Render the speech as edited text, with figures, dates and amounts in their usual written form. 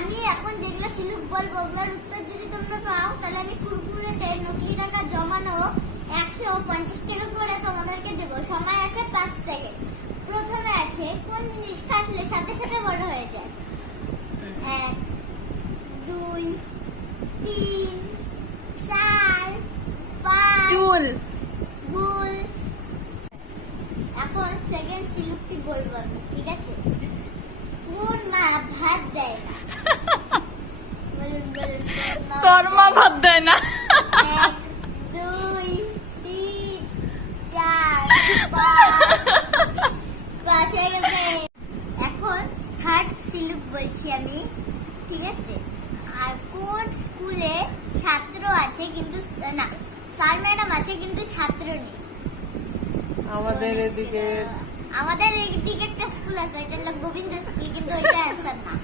আমি এখন যেগুলো সিলুক বলবো ওগুলোর উত্তর যদি তোমরা পাও তাহলে আমি কুরকুরেতে নকলি টাকা জমানো 150 টাকা করে তোমাদেরকে দেবো। সময় আছে 5 সেকেন্ড। প্রথমে আছে কোন জিনিস কাটলে সাথে সাথে বড় হয়ে যায়? 1 2 3 4 5 চুল। ভুল। এখন সেকেন্ড সিলুকটি বলবো আমি, ঠিক আছে? কোন মা ভাত দেয় না? বলুন বলুন। তোর মা ভাত দেয় না। 1 2 3 4 5 হয়ে গেছে। এখন থার্ড সিলুক বলছি আমি, ঠিক আছে? আর কোন স্কুলে ছাত্র আছে কিন্তু না, স্যার ম্যাডাম আছে কিন্তু ছাত্র নেই? আমাদের এদিকে আমাদের এইদিকে একটা স্কুল আছে, এটা হলো গোবিন্দ স্কুল, কিন্তু ওইটা অ্যান্সার না।